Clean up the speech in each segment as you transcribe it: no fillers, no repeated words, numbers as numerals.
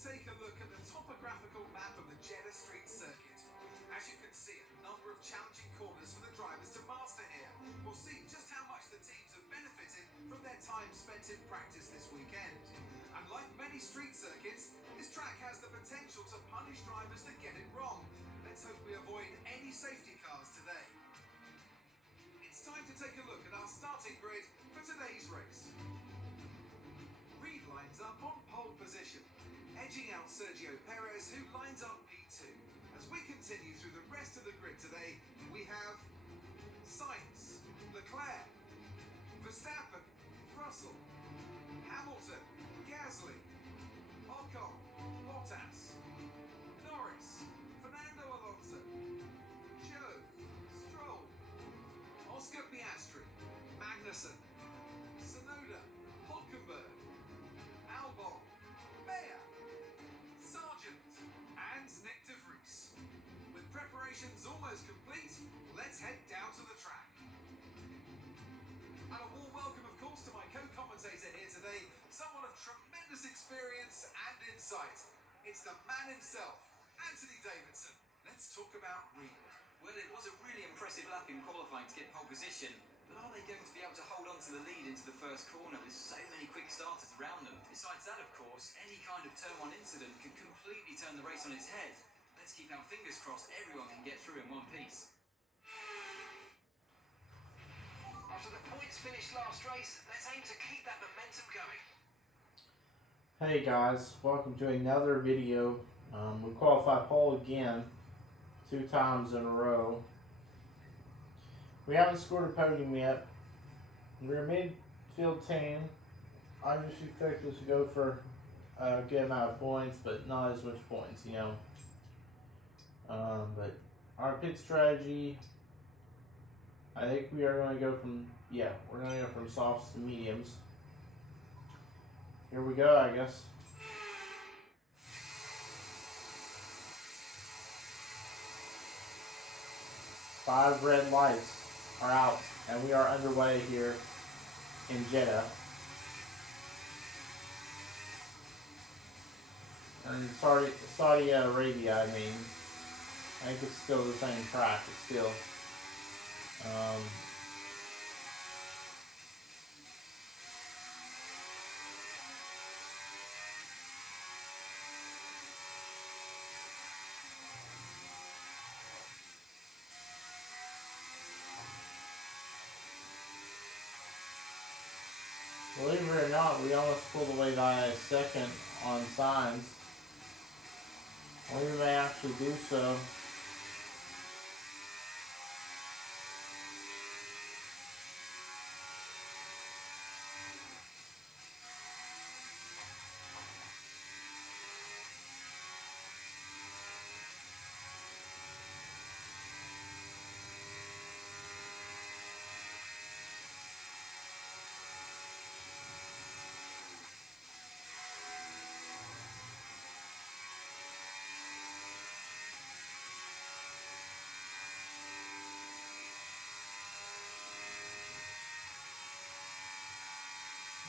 let's take a look at the topographical map of the Jeddah Street Circuit. As you can see, a number of challenging corners for the drivers to master here. We'll see just how much the teams have benefited from their time spent in practice this weekend. And like many street circuits, this track has the potential to punish drivers that get it wrong. Let's hope we avoid any safety cars today. It's time to take a look at our starting grid for today's race. Reed lines up on pole position, edging out Sergio Perez, who lines up P2. As we continue through the rest of the grid today, we have Sainz, Leclerc, Verstappen, Russell, Hamilton, Gasly, Ocon, Bottas, Norris, Fernando Alonso, Joe, Stroll, Oscar Piastri, Magnussen, Tsunoda, Hulkenberg, Albon, Mayer, Sargent, and Nick de Vries. With preparations almost complete, let's head down to the track. And a warm welcome, of course, to my co-commentator here today, someone of tremendous experience and insight. It's the man himself, Anthony Davidson. Let's talk about Reed. Well, it was a really impressive lap in qualifying to get pole position, but are they going to be able to hold on to the lead into the first corner with so many quick starters around them? Besides that, of course, any kind of turn one incident could completely turn the race on its head. Let's keep our fingers crossed everyone can get through in one piece. After the points finished last race, let's aim to keep that momentum going. Hey guys, welcome to another video. We qualified pole again, 2 times in a row. We haven't scored a podium yet. We're a midfield team. I just expect us to go for a good amount of points, but not as much points, you know. But our pit strategy, I think we are going to go from, we're going to go from softs to mediums. Here we go, I guess. Five red lights are out, and we are underway here in Jeddah. And Saudi Arabia, I mean. I think it's still the same track, it's still. Believe it or not, we almost pulled away by a second on Sainz. We may actually do so.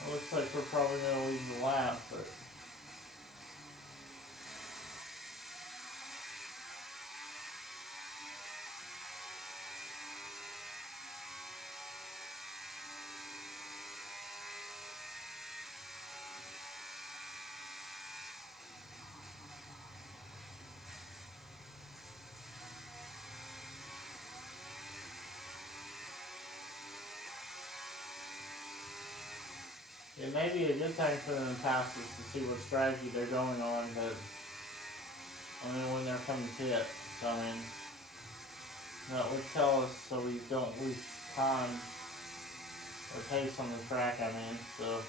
It looks like we're probably going to leave the lap, but it may be a good time for them to pass us to see what strategy they're going on, but I mean when they're coming to it. So I mean that would tell us so we don't lose time or pace on the track, I mean, so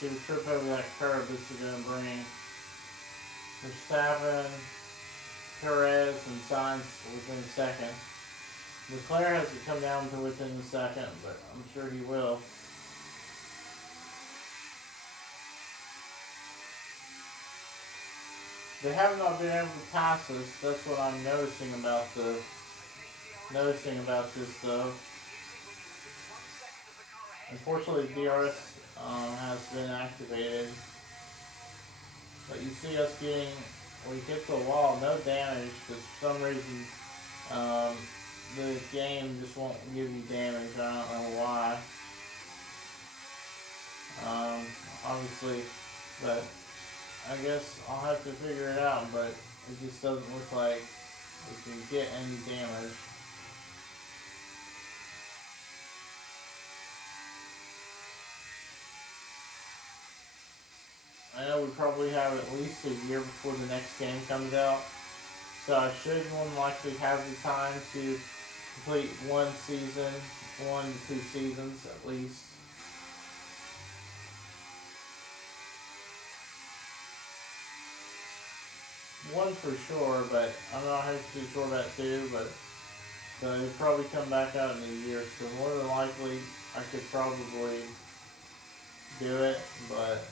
see the trip over that curve this is going to bring. Verstappen, Perez, and Sainz within a second. Leclerc hasn't come down to within a second, but I'm sure he will. They have not been able to pass us. That's what I'm noticing about this though. Unfortunately, DRS has been activated. But you see us getting, we hit the wall, no damage, because for some reason the game just won't give you damage. I don't know why. Obviously, but I guess I'll have to figure it out, but it just doesn't look like we can get any damage. I know we probably have at least a year before the next game comes out, so I should more than likely have the time to complete 1 season, 1 to 2 seasons at least. One for sure, but I'm not 100% sure about 2, but it'll probably come back out in a year, so more than likely I could probably do it, but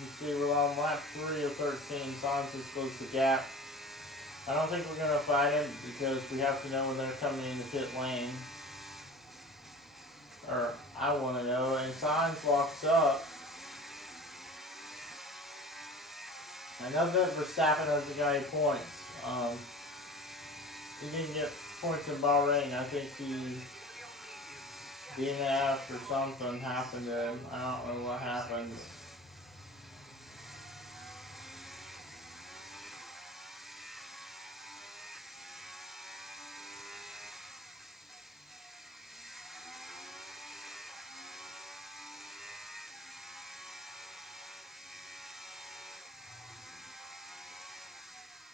you see we're on lap 3 of 13, Sainz has closed the gap. I don't think we're going to fight him because we have to know when they're coming in the pit lane. Or I want to know, and Sainz locks up. I know that Verstappen has the guy points. He didn't get points in Bahrain. I think he DNF or something happened to him. I don't know what happened.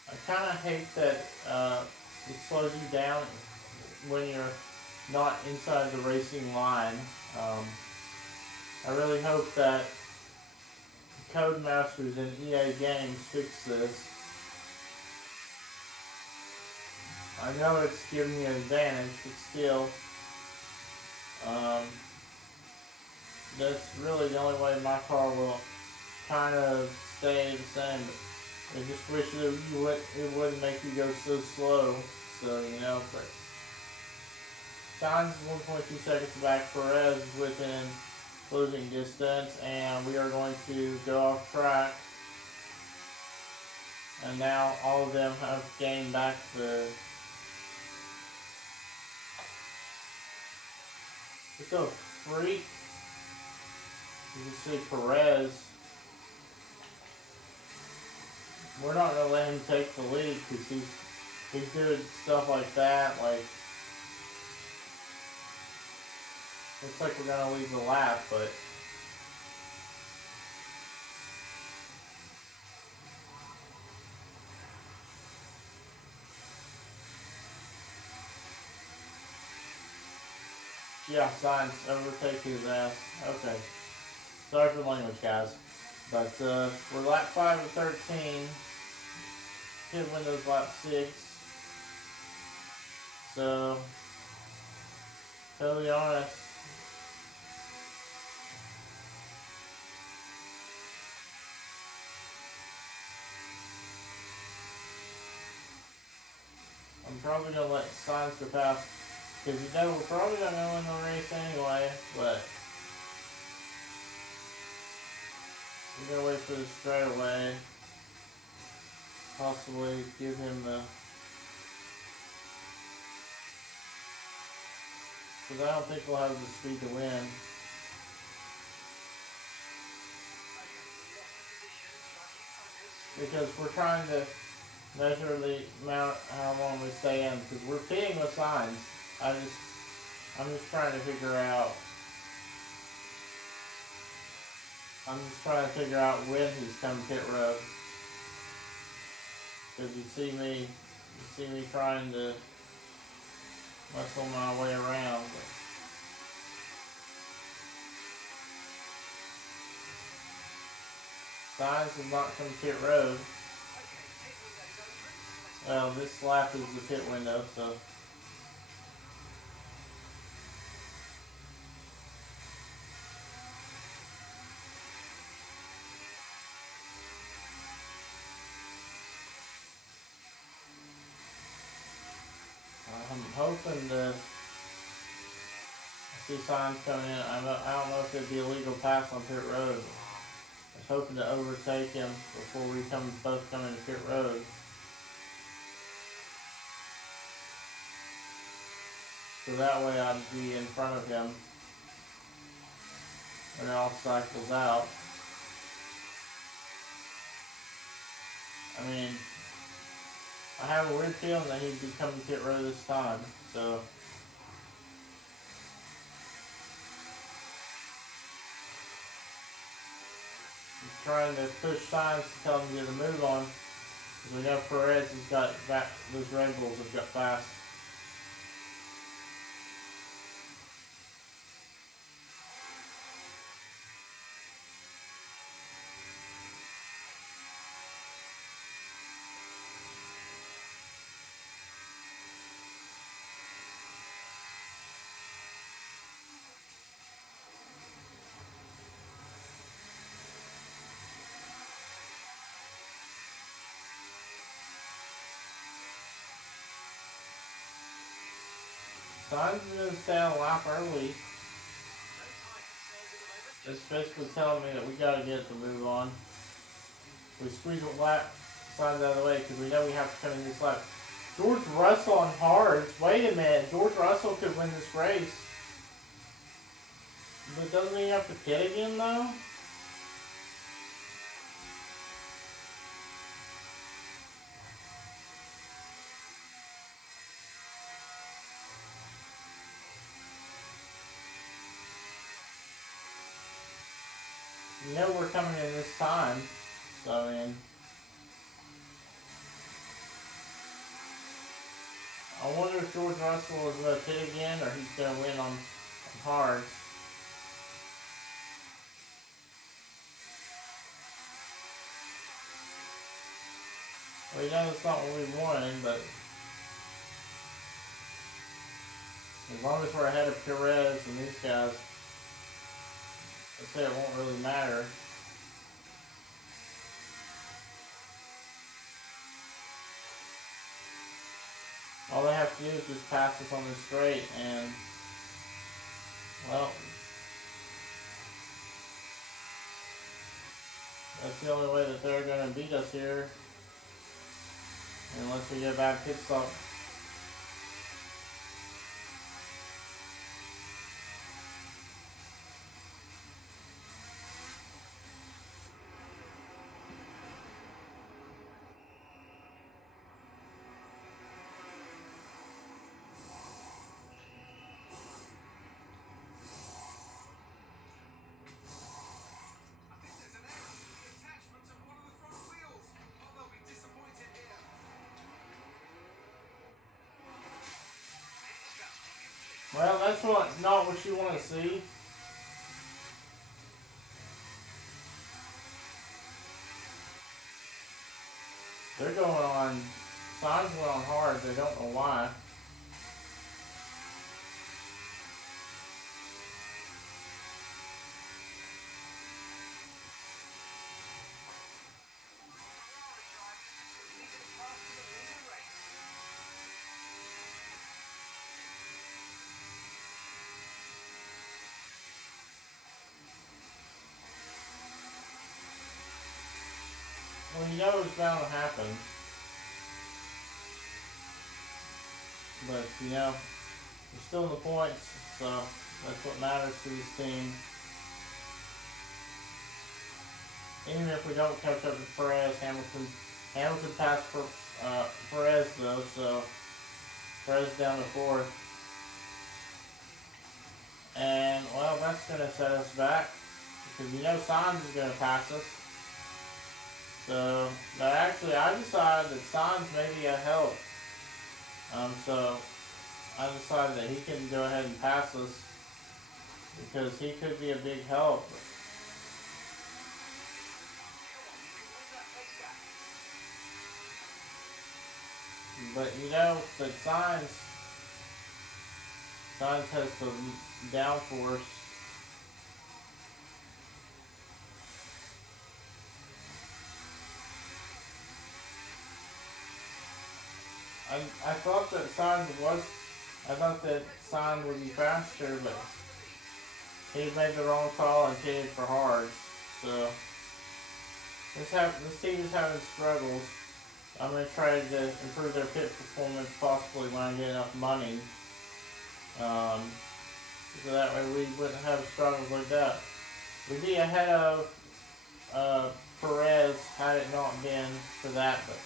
I kind of hate that it slows you down when you're not inside the racing line. I really hope that Codemasters and EA Games fix this. I know it's giving me an advantage, but still, that's really the only way my car will kind of stay the same. I just wish that it wouldn't make you go so slow. So, you know, but Sainz is 1.2 seconds back. Perez is within closing distance, and we are going to go off track. And now all of them have gained back the. What the freak? You can see Perez. We're not going to let him take the lead because he's doing stuff like that. Like, looks like we're going to leave the lap, but yeah, Sainz overtake his ass. Okay. Sorry for the language, guys. But we're lap 5 of 13. Pit window's lap 6. So, totally honest. I'm probably going to let Sainz go past. Because you know we're probably going to win the race anyway. But we're going to wait for the straightaway. Possibly give him the. Because I don't think we'll have the speed to win. Because we're trying to measure the amount, how long we stay in. Because we're pitting with signs. I'm just trying to figure out. I'm just trying to figure out when he's coming pit road. Because you see me trying to muscle my way around. Signs has not come pit road. Well, this lap is the pit window, so. I'm hoping to see signs coming in. I don't know if it'd be a legal pass on pit road. I was hoping to overtake him before we both come into pit road. So that way I'd be in front of him when it all cycles out. I mean, I have a weird feeling that he'd be coming to pit road this time, so. I'm trying to push signs to tell him to get a move on, because we know Perez has got back, those Red Bulls have got fast. Signs is going to stay on a lap early. It's basically telling me that we got to get the move on. We squeeze a lap, Signs out of the way, because we know we have to come in this lap. George Russell on hards. Wait a minute. George Russell could win this race. But doesn't he have to pit again, though? You know we're coming in this time, so I mean, I wonder if George Russell is going to pit again, or he's going to win on hards. Well, you know it's not what we wanted, but as long as we're ahead of Perez and these guys, I'd say it won't really matter. All they have to do is just pass us on the straight, and, well, that's the only way that they're going to beat us here, unless we get a bad pit stop. Well, that's not what you want to see. They're going on, Signs went on hard, they don't know why. Well, you know it's bound to happen. But, you know, we're still in the points, so that's what matters to this team. Even if we don't catch up to Perez, Hamilton passed Perez though, so Perez down to fourth. And, well, that's going to set us back, because you know Signs is going to pass us. So, but actually I decided that Signs may be a help. So I decided that he can go ahead and pass us, because he could be a big help. But you know, but Sainz has some downforce. I thought that Sainz would be faster, but he made the wrong call and pitted for hards. So this team is having struggles. I'm going to try to improve their pit performance possibly when I get enough money. So that way we wouldn't have struggles like that. We'd be ahead of Perez had it not been for that. But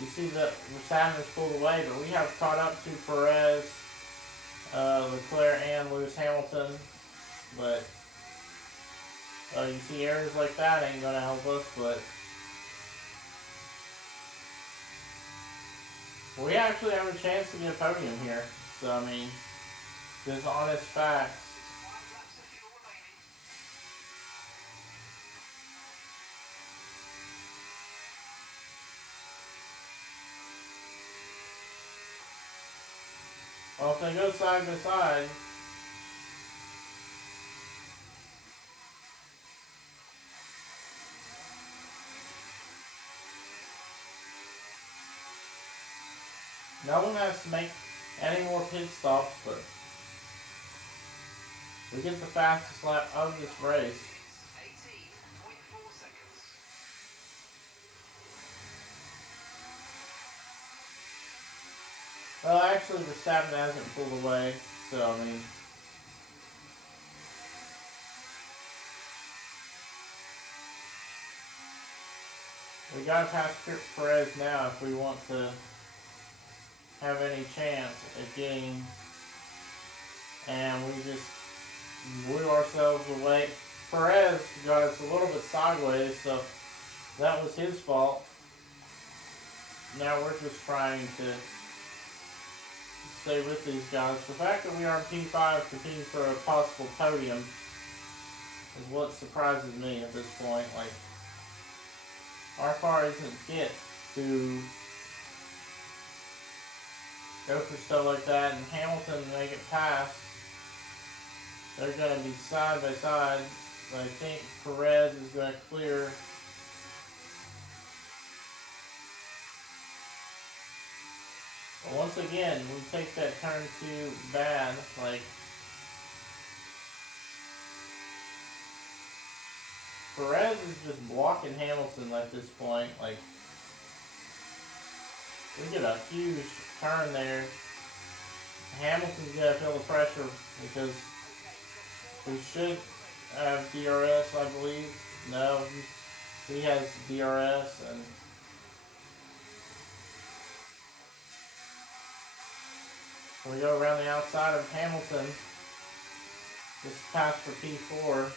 you see that Verstappen has pulled away, but we have caught up to Perez, Leclerc, and Lewis Hamilton. But you see errors like that ain't going to help us, but we actually have a chance to get a podium here. So, I mean, just honest facts. Well, if they go side by side, no one has to make any more pit stops, but we get the fastest lap of this race. 18.4 seconds. Well, actually, Verstappen hasn't pulled away, so I mean, we gotta pass Perez now if we want to have any chance at getting, and we just blew ourselves away. Perez got us a little bit sideways, so that was his fault. Now we're just trying to stay with these guys. The fact that we are in P5 competing for a possible podium is what surprises me at this point. Like, our car isn't fit to go for stuff like that, and Hamilton make it past. They're going to be side by side, but I think Perez is going to clear. But once again, we take that turn too bad. Like, Perez is just blocking Hamilton at this point. Like, we get a huge turn there. Hamilton's going to feel the pressure because we should have DRS, I believe. No, he has DRS, and we go around the outside of Hamilton. Just pass for P4.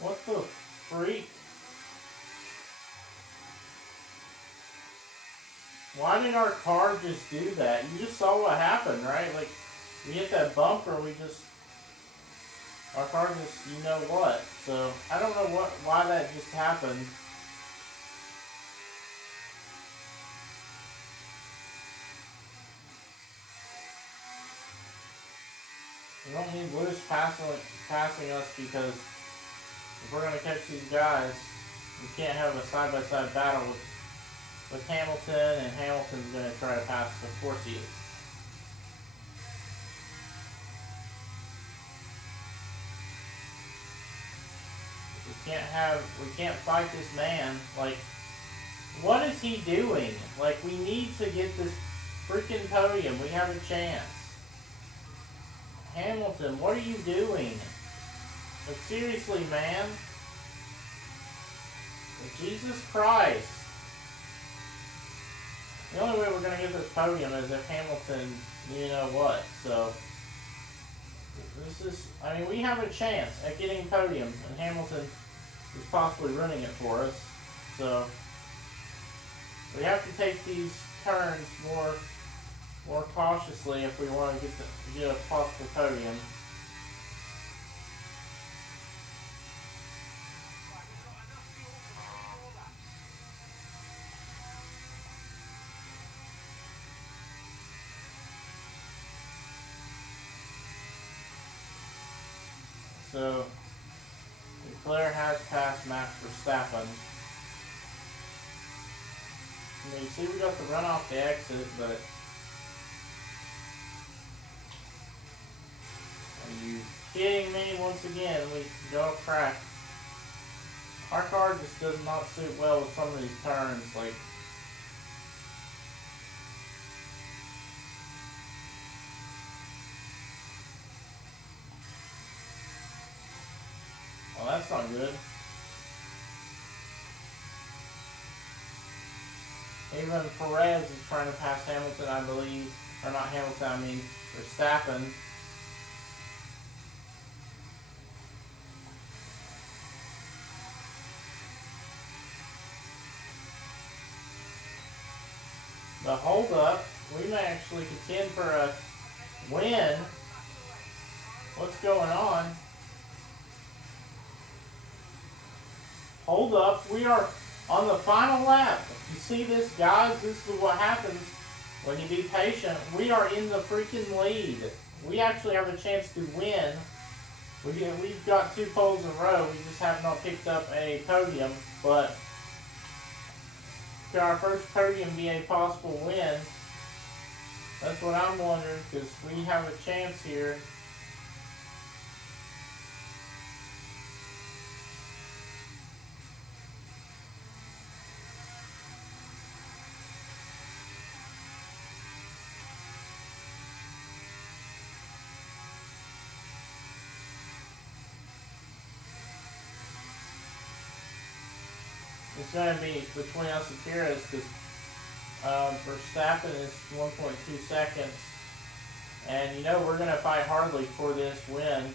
What the freak? Why did our car just do that? You just saw what happened, right? Like, we hit that bumper, our car just, you know what. So, I don't know why that just happened. We don't need Lewis passing us, because if we're going to catch these guys, we can't have a side-by-side battle with Hamilton, and Hamilton's going to try to pass us. Of course he is. We can't fight this man. Like, what is he doing? Like, we need to get this freaking podium. We have a chance. Hamilton, what are you doing? Like, seriously, man. Like, Jesus Christ. The only way we're going to get this podium is if Hamilton, you know what. So, this is, I mean, we have a chance at getting a podium, and Hamilton is possibly ruining it for us. So, we have to take these turns more more cautiously if we want to get a possible podium. So, Leclerc has passed Max Verstappen. I mean, you see we got the run off the exit, but are you kidding me? Once again, we go off track. Our car just does not suit well with some of these turns. Like, well, that's not good. Even Perez is trying to pass Hamilton, I believe. Or not Hamilton, I mean Verstappen. But hold up, we may actually contend for a win. What's going on? Hold up, we are on the final lap. You see this, guys? This is what happens when you be patient. We are in the freaking lead. We actually have a chance to win. We've got 2 poles in a row. We just have not picked up a podium. But could our first podium be a possible win? That's what I'm wondering, because we have a chance here. It's going to be between us and Perez, because Verstappen is 1.2 seconds. And you know we're going to fight hardly for this win.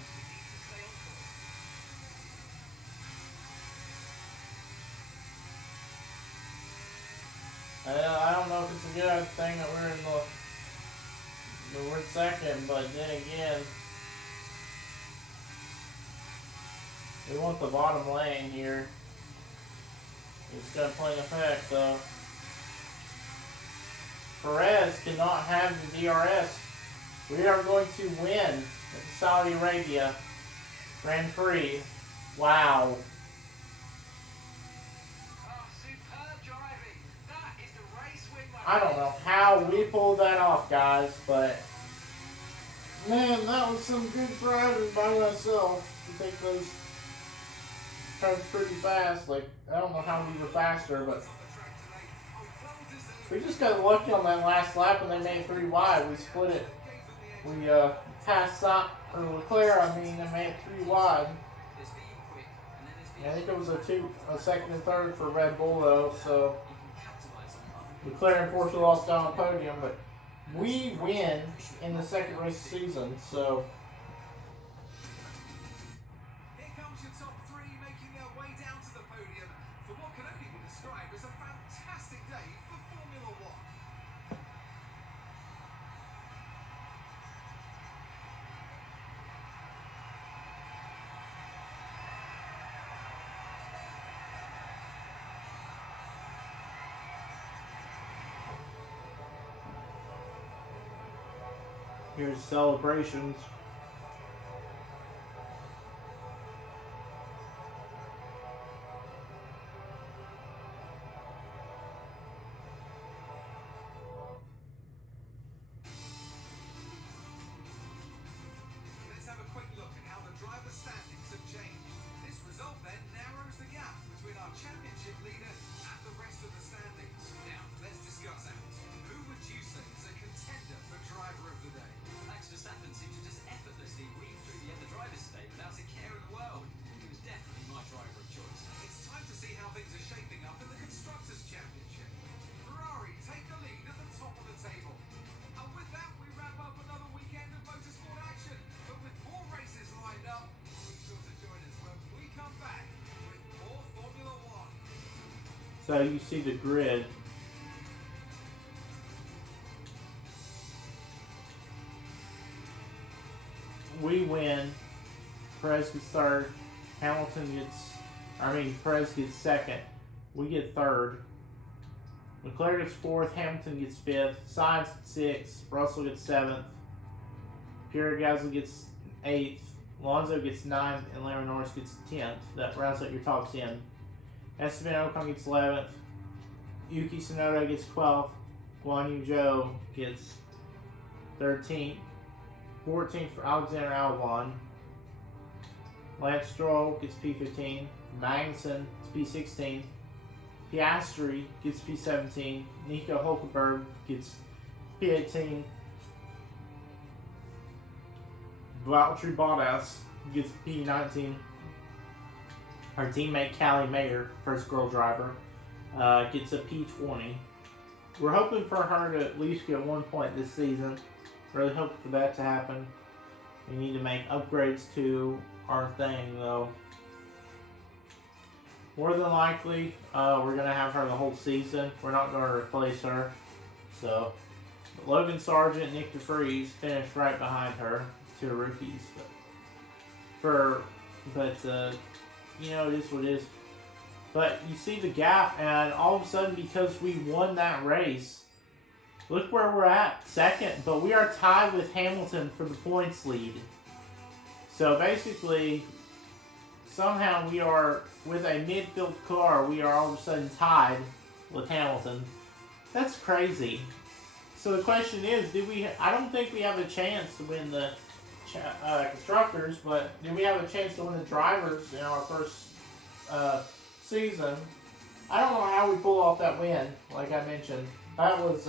I don't know if it's a good thing that we're in we're second, but then again, we want the bottom lane here. It's going to play an effect, though. Perez cannot have the DRS. We are going to win at the Saudi Arabia Grand Prix. Wow. Superb driving. That is the race win. I don't know how we pulled that off, guys, but man, that was some good driving by myself to take those turns pretty fast. Like, I don't know how we were faster, but we just got lucky on that last lap and they made it 3 wide. We split it. We passed Leclerc, I mean, and made it 3 wide. I think it was a second and third for Red Bull, though, so Leclerc unfortunately lost out on the podium, but we win in the second race of the season, so. Here comes your top 3 making their way down to the podium for what can only be described as a fantastic day for Formula 1. Here's celebrations. Let's have a quick look at how the driver standings have changed. This result then narrows the gap between our championship leader and the rest of the standings. Now, let's discuss out. Who would you say is a contender for driver of the day? Max Verstappen seemed to just effortlessly weave through the other drivers today without a care in the world. He was definitely my driver of choice. It's time to see how things are shaping up in the Constructors' Championship. Ferrari take the lead at the top of the table. And with that, we wrap up another weekend of motorsport action. But with more races lined up, be sure to join us when we come back with more Formula 1. So you see the grid. we win, Perez gets third. Perez gets second. We get third. Leclerc gets fourth. Hamilton gets fifth. Sainz gets sixth. Russell gets seventh. Pierre Gasly gets eighth. Alonso gets ninth, and Lando Norris gets 10th. That rounds out your top 10. Esteban Ocon gets 11th. Yuki Tsunoda gets 12th. Guan Yu Zhou gets 13th. 14th for Alexander Albon. Lance Stroll gets P15. Magnussen gets P16. Piastri gets P17. Nico Hulkenberg gets P18. Valtteri Bottas gets P19. Our teammate Callie Mayer, first girl driver, gets a P20. We're hoping for her to at least get 1 point this season. Really hope for that to happen. We need to make upgrades to our thing, though. More than likely, we're going to have her the whole season. We're not going to replace her. So, Logan Sargent and Nick DeFries finished right behind her. Two rookies. You know, it is what it is. But you see the gap, and all of a sudden, because we won that race, look where we're at, second. But we are tied with Hamilton for the points lead. So basically, somehow we are, with a midfield car, we are all of a sudden tied with Hamilton. That's crazy. So the question is, I don't think we have a chance to win the constructors, but do we have a chance to win the drivers in our first season? I don't know how we pull off that win, like I mentioned. That was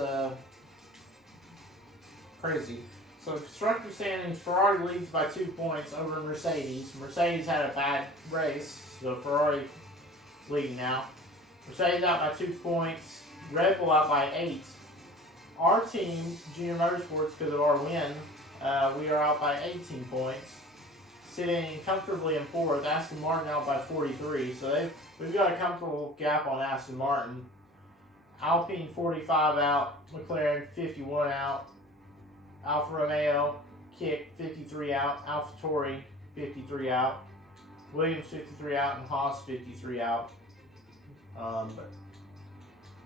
crazy. So constructor standings, Ferrari leads by 2 points over Mercedes. Mercedes had a bad race, so Ferrari is leading now. Mercedes out by 2 points. Red Bull out by 8. Our team, Junior Motorsports, because of our win, we are out by 18 points. Sitting comfortably in 4th. Aston Martin out by 43. So we've got a comfortable gap on Aston Martin. Alpine 45 out. McLaren 51 out. Alfa Romeo kick 53 out. AlphaTauri 53 out. Williams 53 out. And Haas 53 out. But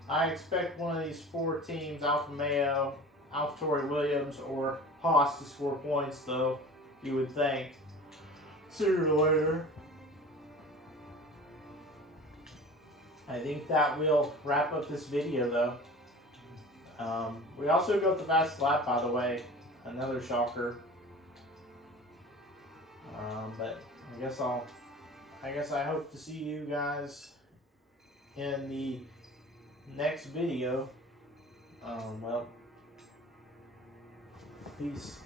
I expect one of these 4 teams, Alfa Romeo, AlphaTauri, Williams, or Haas, to score points, though, you would think. Sooner or later. I think that will wrap up this video, though. We also got the fastest lap, by the way. Another shocker. But I guess I hope to see you guys in the next video. Well, peace.